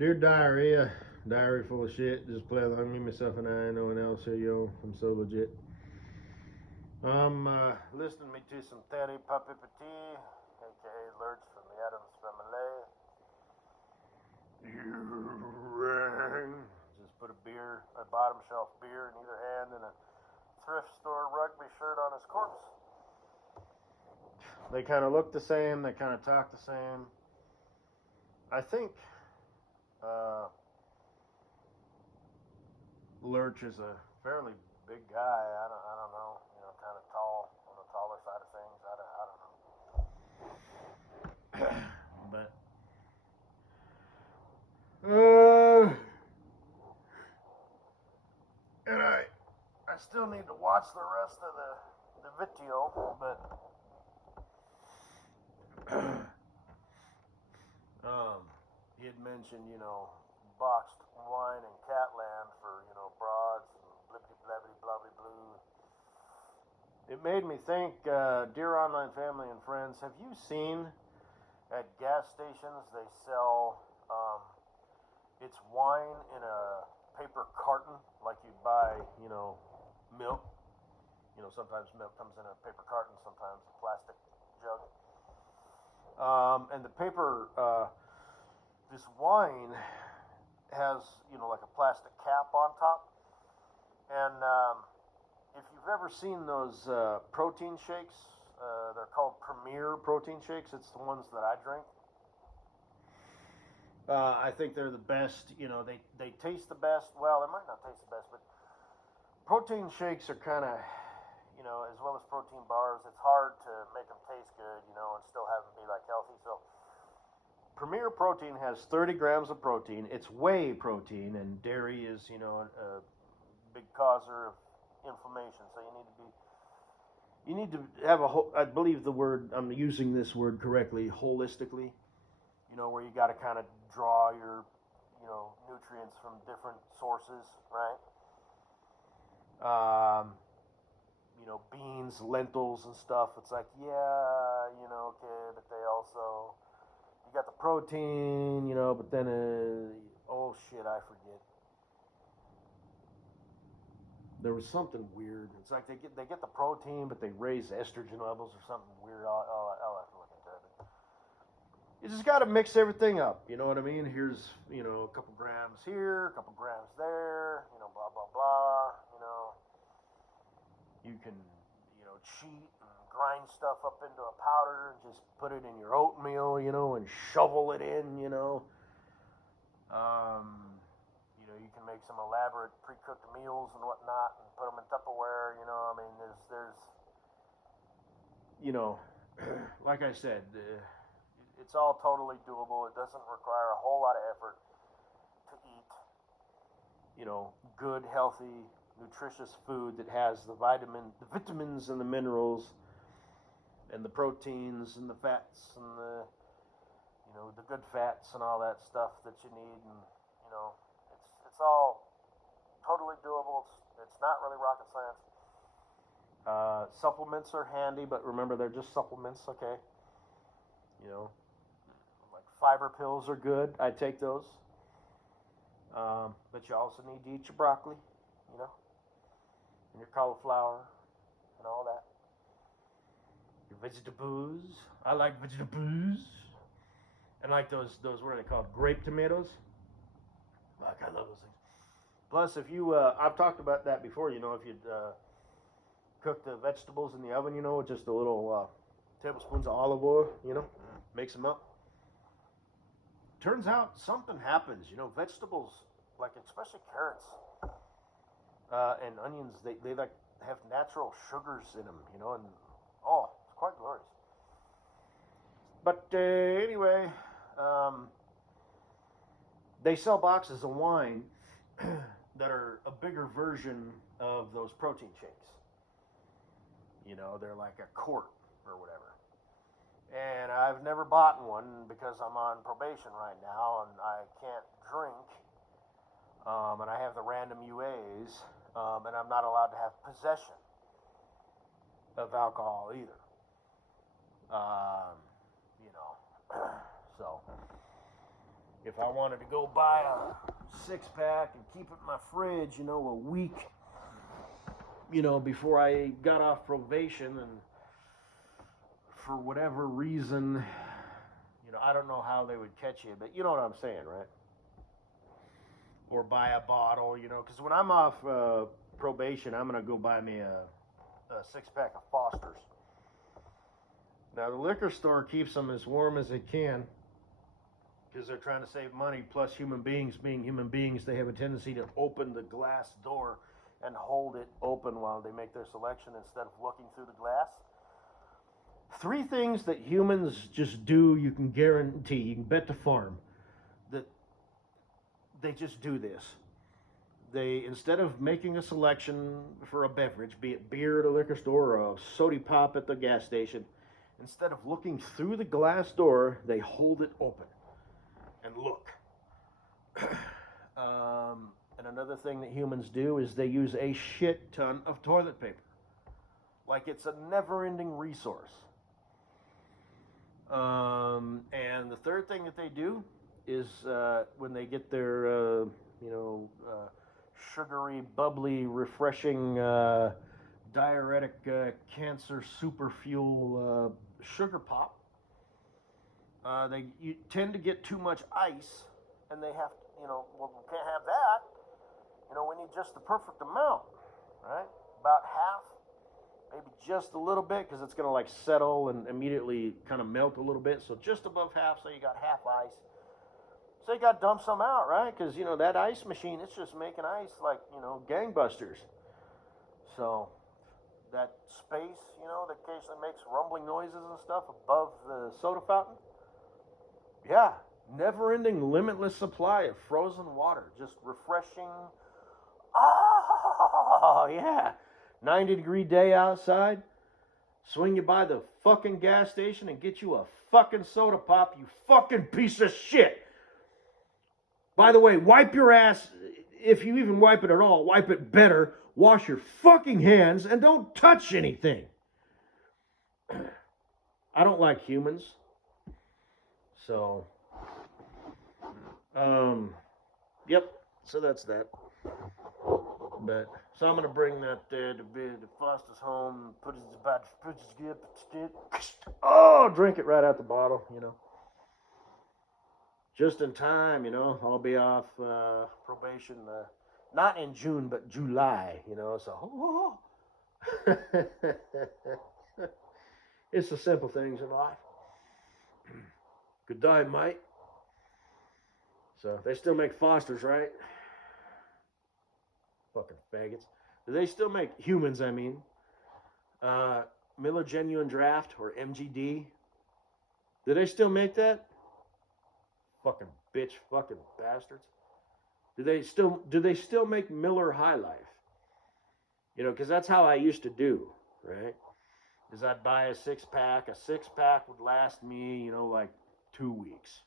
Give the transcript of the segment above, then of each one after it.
Dear diary full of shit. Just play along, me, myself, and I. No one else here, yo. I'm so legit. I'm listening me to some Terry Puppy Petit, aka Lurch from the Adams Family. Just put a bottom shelf beer in either hand, and a thrift store rugby shirt on his corpse. They kind of look the same. They kind of talk the same. I think Lurch is a fairly big guy. I don't know. Kind of tall, on the taller side of things. I don't know. But and I still need to watch the rest of the video, but he had mentioned, boxed wine and Catland for, broads and blibbity blabbity blobbity blue. It made me think, dear online family and friends, have you seen at gas stations they sell, it's wine in a paper carton, like you buy, milk. Sometimes milk comes in a paper carton, sometimes a plastic jug. And the paper, this wine has, like a plastic cap on top. And if you've ever seen those protein shakes, they're called Premier protein shakes. It's the ones that I drink. I think they're the best. They taste the best. Well, they might not taste the best, but protein shakes are kind of, as well as protein bars, it's hard to make them taste good, and still have them be like healthy. So Premier Protein has 30 grams of protein. It's whey protein, and dairy is, a big causer of inflammation. So you need to have I believe the word, I'm using this word correctly, holistically, where you got to kind of draw your, nutrients from different sources, right? Beans, lentils, and stuff. It's like, yeah, okay, but they also, you got the protein, but then, oh shit, I forget. There was something weird. It's like they get the protein, but they raise estrogen levels or something weird. I'll have to look into it. But you just got to mix everything up. You know what I mean? Here's, a couple grams here, a couple grams there, blah, blah, blah, You can, cheat and grind stuff up into a powder and just put it in your oatmeal, and shovel it in, you can make some elaborate pre-cooked meals and whatnot and put them in Tupperware, there's like I said, it's all totally doable. It doesn't require a whole lot of effort to eat, good, healthy, nutritious food that has the vitamins and the minerals and the proteins and the fats and the good fats and all that stuff that you need. And it's all totally doable. It's not really rocket science. Supplements are handy, but remember, they're just supplements, okay? Like fiber pills are good. I take those. But you also need to eat your broccoli, and your cauliflower and all that. Your vegetables. I like vegetables. And like those what are they called? Grape tomatoes. Like, I love those things. Plus, if you, I've talked about that before, if you'd cook the vegetables in the oven, with just a little tablespoons of olive oil, mix them up. Turns out something happens, vegetables, like especially carrots and onions, they like have natural sugars in them, and oh, it's quite glorious. But anyway, they sell boxes of wine that are a bigger version of those protein shakes. They're like a quart or whatever. And I've never bought one because I'm on probation right now and I can't drink. And I have the random UAs, and I'm not allowed to have possession of alcohol either. So if I wanted to go buy a 6-pack and keep it in my fridge, you know, a week, you know, before I got off probation, and for whatever reason, you know, I don't know how they would catch you, but you know what I'm saying, right? Or buy a bottle, you know, because when I'm off probation, I'm going to go buy me a 6-pack of Foster's. Now, the liquor store keeps them as warm as they can because they're trying to save money. Plus, human beings, being human beings, they have a tendency to open the glass door and hold it open while they make their selection instead of looking through the glass. 3 things that humans just do, you can guarantee, you can bet the farm, that they just do this. They, instead of making a selection for a beverage, be it beer at a liquor store or a soda pop at the gas station, instead of looking through the glass door, they hold it open and look. And another thing that humans do is they use a shit ton of toilet paper. Like it's a never-ending resource. And the third thing that they do is when they get their, sugary, bubbly, refreshing, diuretic, cancer super fuel sugar pop, they tend to get too much ice, and they have to, well, we can't have that. We need just the perfect amount, right? About half, maybe just a little bit, because it's going to like settle and immediately kind of melt a little bit. So just above half, so you got half ice. So you got to dump some out, right? Because, that ice machine, it's just making ice like, gangbusters. So that space, that occasionally makes rumbling noises and stuff above the soda fountain. Yeah, never-ending, limitless supply of frozen water. Just refreshing. Oh, yeah. 90-degree day outside. Swing you by the fucking gas station and get you a fucking soda pop, you fucking piece of shit. By the way, wipe your ass. If you even wipe it at all, wipe it better. Wash your fucking hands and don't touch anything. I don't like humans. So, yep. So that's that. But so I'm gonna bring that to Foster's home. Put it drink it right out the bottle. Just in time. I'll be off probation. Not in June, but July. So it's the simple things in life. Good day, mate. So they still make Foster's, right? Fucking faggots. Do they still make humans? I mean, Miller Genuine Draft or MGD. Do they still make that? Fucking bitch, fucking bastards. Do they still make Miller High Life? Because that's how I used to do, right? Is I'd buy a 6-pack. A 6-pack would last me, like 2 weeks.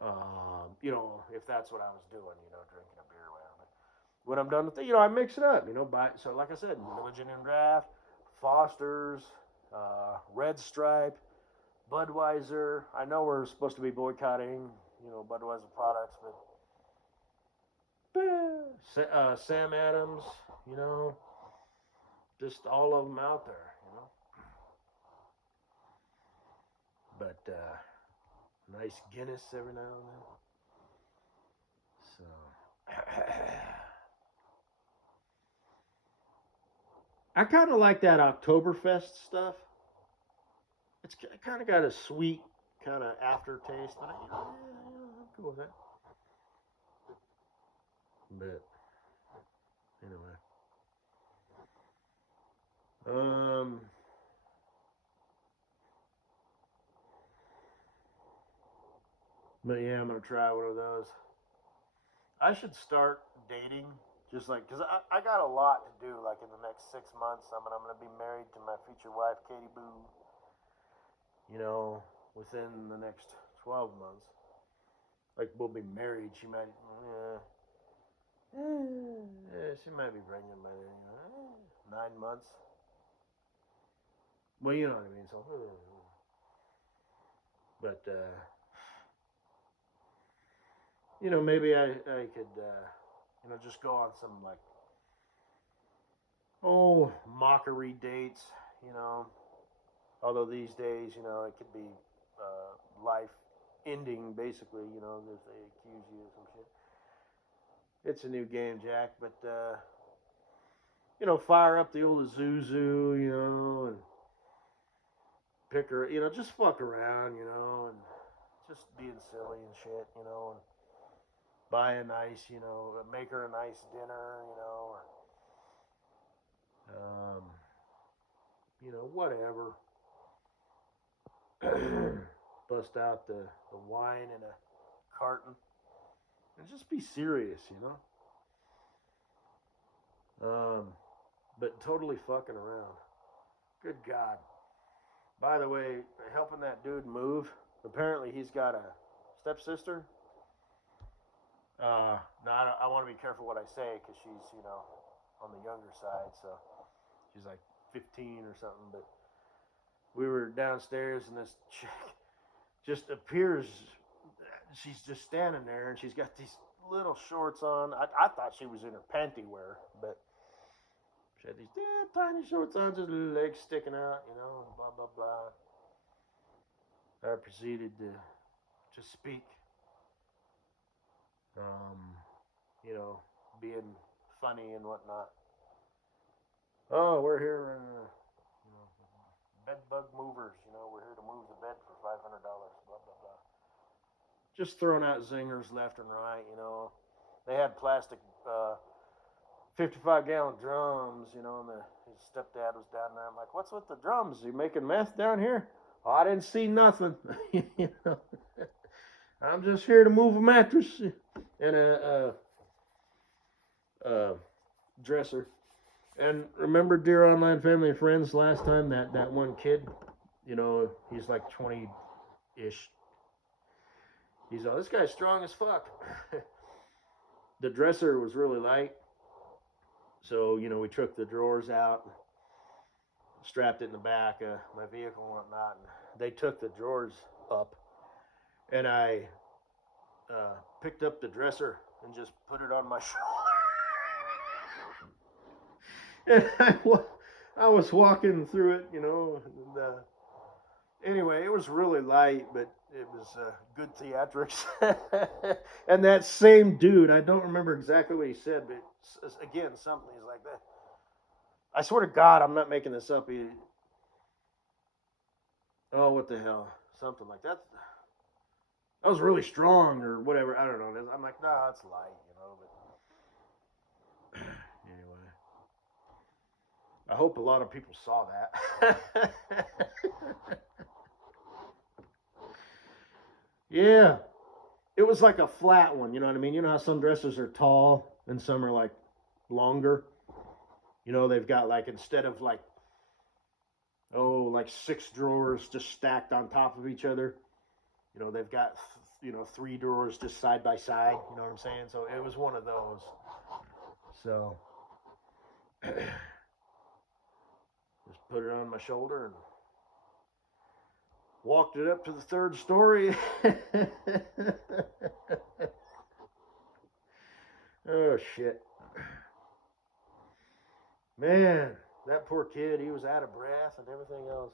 If that's what I was doing, drinking a beer around it. When I'm done with it, I mix it up, so like I said, Miller Genuine Draft, Foster's, Red Stripe, Budweiser. I know we're supposed to be boycotting, Budweiser products, but Sam Adams, just all of them out there, But nice Guinness every now and then. So I kind of like that Oktoberfest stuff. It's kind of got a sweet kind of aftertaste, but I'm cool with that. But anyway, but yeah, I'm gonna try one of those. I should start dating, just like, because I got a lot to do, like in the next 6 months. I'm gonna be married to my future wife, Katie Boo. Within the next 12 months. Like, we'll be married. She might, she might be pregnant by then. 9 months. Well, you know what I mean. So, but maybe I could, just go on some like, mockery dates, you know. Although these days, it could be life ending, basically, if they accuse you of some shit. It's a new game, Jack, but, fire up the old Zuzu, and pick her, just fuck around, and just being silly and shit, and buy a nice, make her a nice dinner, or, whatever. Bust out the wine in a carton and just be serious, but totally fucking around. Good God. By the way, helping that dude move, apparently he's got a stepsister. No, I want to be careful what I say because she's, on the younger side, so she's like 15 or something, but we were downstairs and this chick just appears. She's just standing there and she's got these little shorts on. I thought she was in her panty wear, but she had these tiny shorts on, just legs sticking out, blah, blah, blah. I proceeded to speak, being funny and whatnot. Oh, we're here in bed bug movers, we're here to move the bed for $500, blah, blah, blah. Just throwing out zingers left and right, They had plastic 55-gallon drums, and his stepdad was down there. I'm like, what's with the drums? You making meth down here? Oh, I didn't see nothing. I'm just here to move a mattress and a dresser. And remember, dear online family and friends, last time that one kid, he's like 20-ish. He's all, this guy's strong as fuck. The dresser was really light. So, we took the drawers out, strapped it in the back of my vehicle and whatnot. And they took the drawers up. And I picked up the dresser and just put it on my shoulder. And I was walking through it, and, anyway, it was really light, but it was good theatrics. And that same dude, I don't remember exactly what he said, but again, something is like that. I swear to God, I'm not making this up. What the hell? Something like that. That was really strong or whatever. I don't know. I'm like, nah, it's light, but anyway. I hope a lot of people saw that. Yeah. It was like a flat one, you know what I mean? You know how some dressers are tall and some are like longer? They've got like, instead of like 6 drawers just stacked on top of each other, they've got 3 drawers just side by side, you know what I'm saying? So it was one of those. So just put it on my shoulder and walked it up to the 3rd story. Oh shit. Man, that poor kid, he was out of breath and everything else.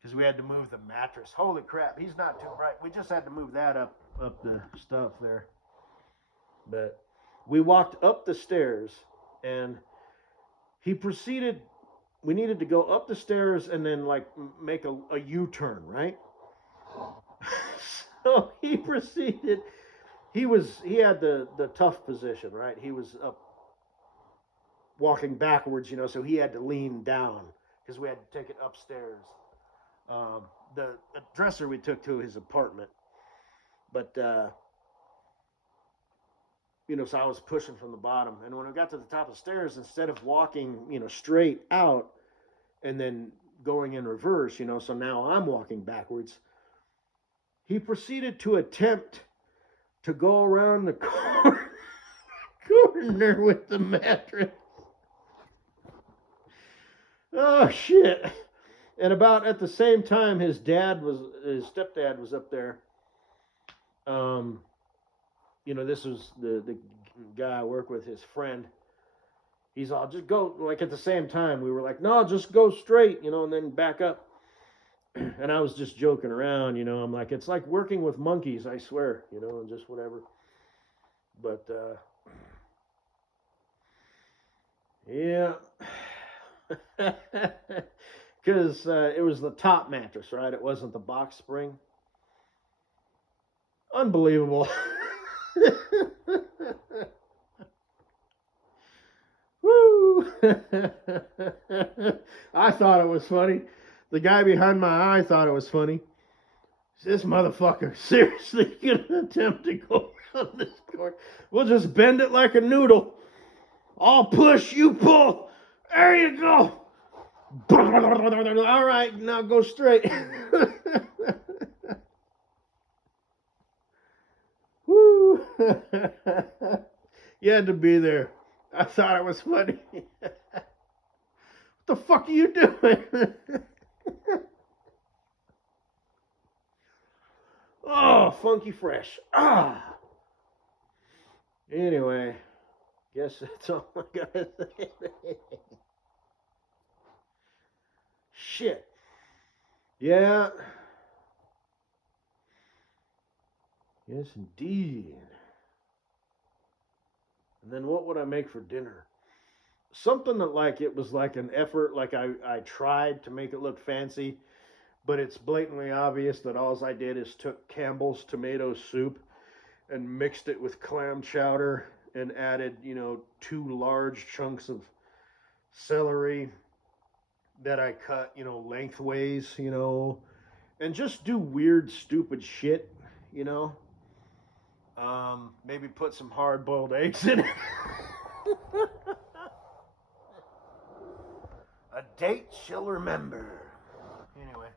Because we had to move the mattress. Holy crap, he's not too bright. We just had to move that up the stuff there. But we walked up the stairs and he proceeded, we needed to go up the stairs and then like make a U-turn, right? So he proceeded, he had the tough position, right? He was up walking backwards, so he had to lean down because we had to take it upstairs. The dresser we took to his apartment, but so I was pushing from the bottom, and when we got to the top of the stairs, instead of walking straight out and then going in reverse, so now I'm walking backwards, he proceeded to attempt to go around the corner with the mattress. Oh shit. And about at the same time his stepdad was up there, You know, this was the guy I work with, his friend. He's all, just go, like at the same time, we were like, no, just go straight, you know, and then back up. And I was just joking around, you know. I'm like, it's like working with monkeys, I swear, you know, and just whatever. But, yeah. Because it was the top mattress, right? It wasn't the box spring. Unbelievable. Woo! I thought it was funny. The guy behind my eye thought it was funny. This motherfucker seriously gonna attempt to go around this court. We'll just bend it like a noodle. I'll push, you pull. There you go. All right, now go straight. Woo! You had to be there. I thought it was funny. What the fuck are you doing? Oh, funky fresh. Ah. Anyway, guess that's all I gotta say. Shit. Yeah. Yes, indeed. And then what would I make for dinner? Something that, like, it was like an effort, like I tried to make it look fancy, but it's blatantly obvious that all I did is took Campbell's tomato soup and mixed it with clam chowder and added, you know, 2 large chunks of celery that I cut, you know, lengthways, you know, and just do weird, stupid shit, you know. Maybe put some hard-boiled eggs in it. A date she'll remember. Anyway.